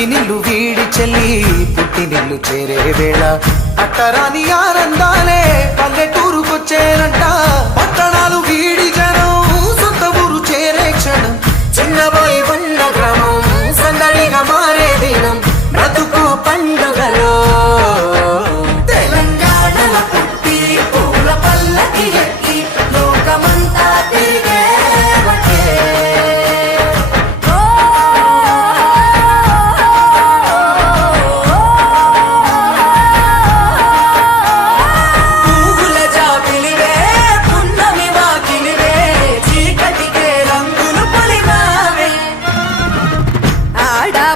మెట్టినిల్లు వీడి చెల్లి పుట్టినిల్లు చేరే వేళ అట్టరాని ఆనందాలే పల్లెటూరుకొచ్చేనంట. పట్టణాలు వీడి జనం సొంత ఊరు చేరే క్షణం, చిన్నబోయి బండ గ్రామం సందడిగా మారే దినం, బ్రతుకు పండుగలో తెలంగాణల పుట్టి పూల పల్లకి ఎక్కి లోకమంతా తిరిగే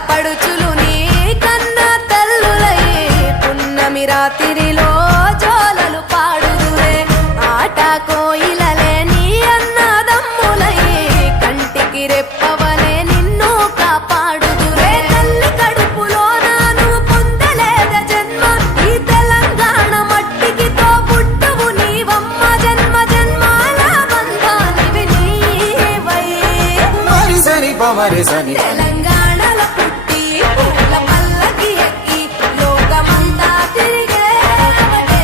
పడుచులు నీ కన్నా తల్లులయ్యే పున్నమి రాత్రిలో జోలలు పాడుదురే. ఆట కోయిలలే నీ అన్నదమ్ములయ్యే కంటికి రెప్పవలే నిన్ను కాపాడుదురే. తల్లి కడుపులో నాను పొందలేద జన్మ, ఈ తెలంగాణ మట్టికి తో పుట్టువు నీవమ్మ. జన్మ జన్మాల బంధానివి నీవై మరిసని పమరిసని తెలంగాణల పుట్టి పూల పల్లకి ఎక్కి లోకమంతా తిరిగేవటే.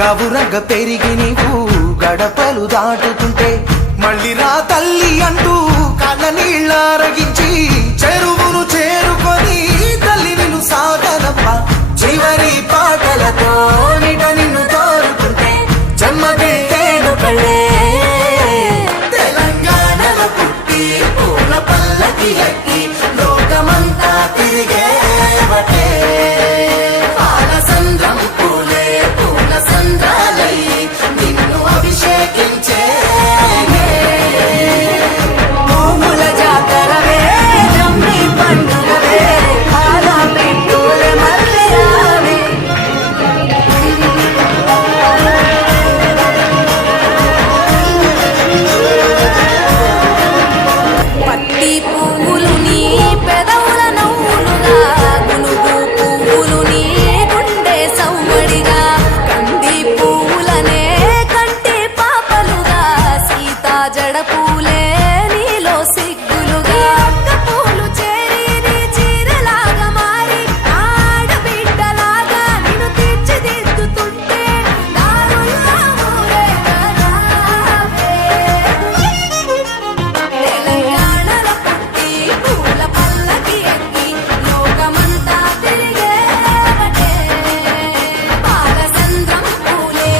గవురగ పెరిగి నీవు గడపలు దాటుతుంటే మళ్ళీ రా తల్లి అంటూ కళ్ళ నీళ్ళారగించి చెరువును చేరుకొని తల్లి నిన్ను సాగనప్ప. చివరి పాటలతో నిట నిన్ను తోరుతుంటే జన్మదిట్టేను కళ్ళే. తెలంగాణలో పుట్టి పూల పల్లకి ఎక్కి లోకమంతా తిరిగేవటే. పాలసంద్రం పూలే పూల సంద్రాలై నిన్ను అభిషేకించే భూముల జాతరవే జమ్మి పండుగవే పాల పెట్టులే మళ్ళీ రావే. పత్తి పువ్వులు నీ పెదవుల నవ్వులుగా, గునుగు పువ్వులు నీ గుండె సవ్వడిగా, కంది పువ్వులనే కంటి పాపలుగా, సీతా జడ పూలే నీలో సిగ్గులుగా. అక్క పూలు చేరి నీ చీరలాగా మారి ఆడబిడ్డలాగా నిన్ను తీర్చిదిద్దుతుంటే దారుల్లా ఊరేగరావే. తెలంగాణల పుట్టి పూల పల్లకి ఎక్కి లోకమంతా తిరిగేవటే. పాలసంద్రం పూలే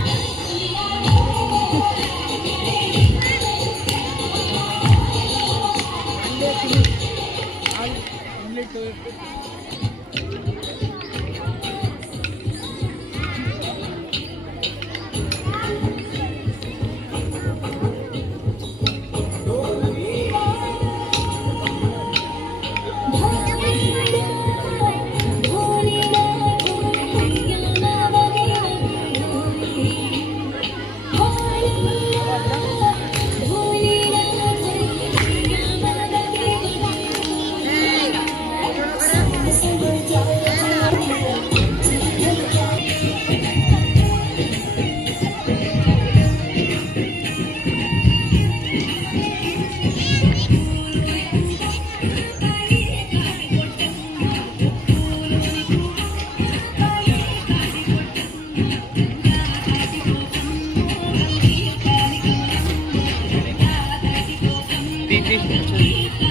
Titi.